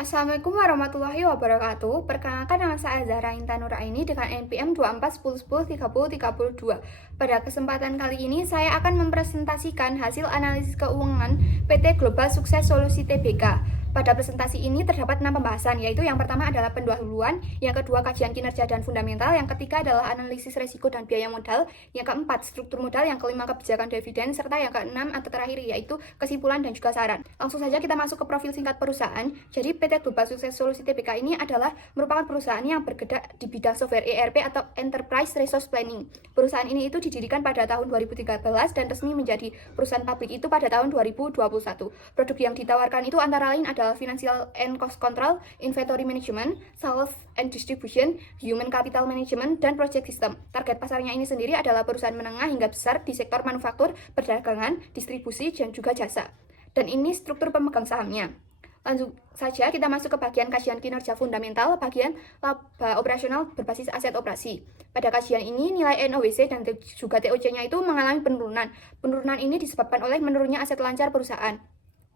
Assalamualaikum warahmatullahi wabarakatuh. Perkenalkan, nama saya Zahra Intan Nuraini dengan NPM 2410103032. Pada kesempatan kali ini saya akan mempresentasikan hasil analisis keuangan PT Global Sukses Solusi Tbk. Pada presentasi ini terdapat 6 pembahasan, yaitu yang pertama adalah pendahuluan, yang kedua kajian kinerja dan fundamental, yang ketiga adalah analisis resiko dan biaya modal, yang keempat struktur modal, yang kelima kebijakan dividen, serta yang keenam atau terakhir yaitu kesimpulan dan juga saran. Langsung saja kita masuk ke profil singkat perusahaan. Jadi PT Global Sukses Solusi Tbk ini adalah merupakan perusahaan yang bergerak di bidang software ERP atau Enterprise Resource Planning. Perusahaan ini itu didirikan pada tahun 2013 dan resmi menjadi perusahaan publik itu pada tahun 2021. Produk yang ditawarkan itu antara lain adalah Financial and Cost Control, Inventory Management, Sales and Distribution, Human Capital Management, dan Project System. Target pasarnya ini sendiri adalah perusahaan menengah hingga besar di sektor manufaktur, perdagangan, distribusi, dan juga jasa. Dan ini struktur pemegang sahamnya. Langsung saja kita masuk ke bagian kajian kinerja fundamental, bagian laba operasional berbasis aset operasi. Pada kajian ini, nilai NOWC dan juga TOC-nya itu mengalami penurunan. Penurunan ini disebabkan oleh menurunnya aset lancar perusahaan.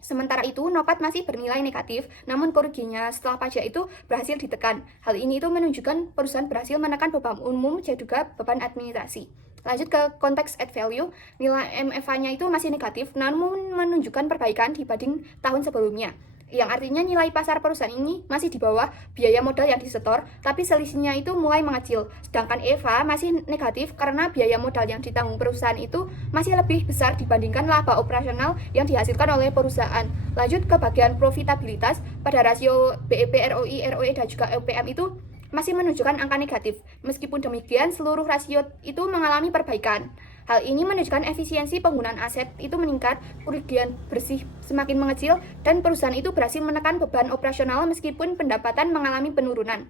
Sementara itu, NOPAT masih bernilai negatif, namun kerugiannya setelah pajak itu berhasil ditekan. Hal ini itu menunjukkan perusahaan berhasil menekan beban umum dan juga beban administrasi. Lanjut ke konteks add value, nilai MFA-nya itu masih negatif, namun menunjukkan perbaikan dibanding tahun sebelumnya. Yang artinya nilai pasar perusahaan ini masih di bawah biaya modal yang disetor, tapi selisihnya itu mulai mengecil. Sedangkan EVA masih negatif karena biaya modal yang ditanggung perusahaan itu masih lebih besar dibandingkan laba operasional yang dihasilkan oleh perusahaan. Lanjut ke bagian profitabilitas, pada rasio BEP, ROI, ROE, dan juga LPM itu masih menunjukkan angka negatif. Meskipun demikian, seluruh rasio itu mengalami perbaikan. Hal ini menunjukkan efisiensi penggunaan aset itu meningkat, kerugian bersih semakin mengecil, dan perusahaan itu berhasil menekan beban operasional meskipun pendapatan mengalami penurunan.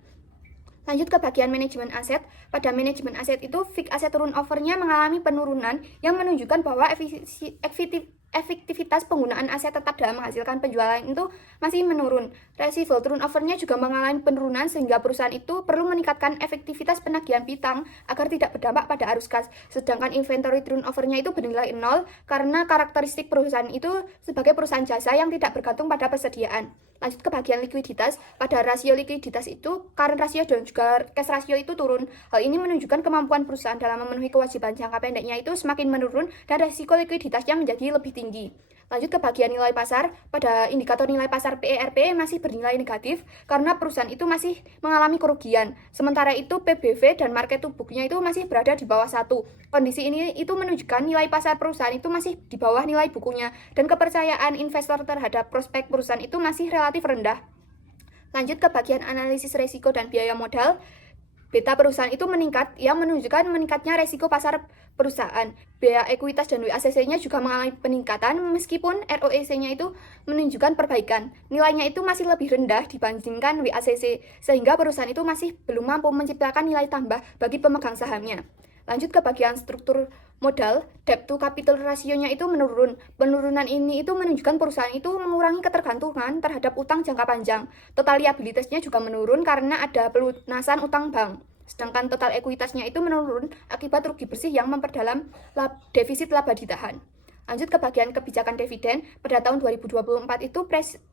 Lanjut ke bagian manajemen aset. Pada manajemen aset itu, fixed asset turnover-nya mengalami penurunan yang menunjukkan bahwa efektivitas penggunaan aset tetap dalam menghasilkan penjualan itu masih menurun. Residual turnover-nya juga mengalami penurunan sehingga perusahaan itu perlu meningkatkan efektivitas penagihan piutang agar tidak berdampak pada arus kas. Sedangkan inventory turnover-nya itu bernilai 0 karena karakteristik perusahaan itu sebagai perusahaan jasa yang tidak bergantung pada persediaan. Lanjut ke bagian likuiditas. Pada rasio likuiditas itu, current ratio dan juga cash ratio itu turun. Hal ini menunjukkan kemampuan perusahaan dalam memenuhi kewajiban jangka pendeknya itu semakin menurun dan resiko likuiditasnya menjadi lebih tinggi. Lanjut ke bagian nilai pasar. Pada indikator nilai pasar PERP masih bernilai negatif karena perusahaan itu masih mengalami kerugian. Sementara itu PBV dan market to book-nya itu masih berada di bawah 1. Kondisi ini itu menunjukkan nilai pasar perusahaan itu masih di bawah nilai bukunya dan kepercayaan investor terhadap prospek perusahaan itu masih relatif rendah. Lanjut ke bagian analisis resiko dan biaya modal. Beta perusahaan itu meningkat yang menunjukkan meningkatnya resiko pasar perusahaan. Biaya ekuitas dan WACC-nya juga mengalami peningkatan meskipun ROEC-nya itu menunjukkan perbaikan. Nilainya itu masih lebih rendah dibandingkan WACC sehingga perusahaan itu masih belum mampu menciptakan nilai tambah bagi pemegang sahamnya. Lanjut ke bagian struktur modal, debt to capital ratio-nya itu menurun. Penurunan ini itu menunjukkan perusahaan itu mengurangi ketergantungan terhadap utang jangka panjang. Total liabilitasnya juga menurun karena ada pelunasan utang bank. Sedangkan total ekuitasnya itu menurun akibat rugi bersih yang memperdalam defisit laba ditahan. Lanjut ke bagian kebijakan dividen. Pada tahun 2024 itu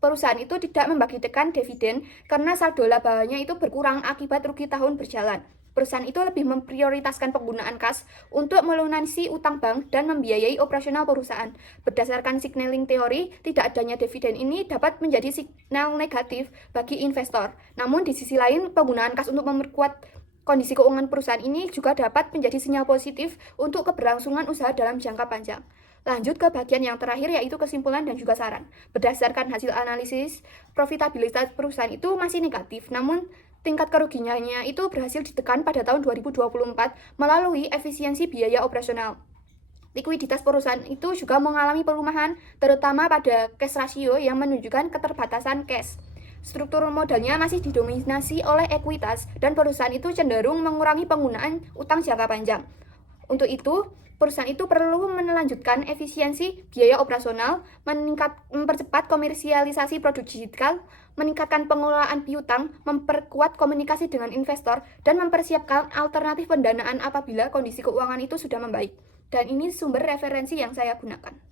perusahaan itu tidak membagikan dividen karena saldo labanya itu berkurang akibat rugi tahun berjalan. Perusahaan itu lebih memprioritaskan penggunaan kas untuk melunasi utang bank dan membiayai operasional perusahaan. Berdasarkan signaling teori, tidak adanya dividen ini dapat menjadi signal negatif bagi investor. Namun di sisi lain, penggunaan kas untuk memperkuat kondisi keuangan perusahaan ini juga dapat menjadi sinyal positif untuk keberlangsungan usaha dalam jangka panjang. Lanjut ke bagian yang terakhir yaitu kesimpulan dan juga saran. Berdasarkan hasil analisis, profitabilitas perusahaan itu masih negatif, namun tingkat kerugiannya itu berhasil ditekan pada tahun 2024 melalui efisiensi biaya operasional. Likuiditas perusahaan itu juga mengalami perubahan, terutama pada cash ratio yang menunjukkan keterbatasan cash. Struktur modalnya masih didominasi oleh ekuitas dan perusahaan itu cenderung mengurangi penggunaan utang jangka panjang. Untuk itu, perusahaan itu perlu melanjutkan efisiensi biaya operasional, mempercepat komersialisasi produk digital, meningkatkan pengelolaan piutang, memperkuat komunikasi dengan investor, dan mempersiapkan alternatif pendanaan apabila kondisi keuangan itu sudah membaik. Dan ini sumber referensi yang saya gunakan.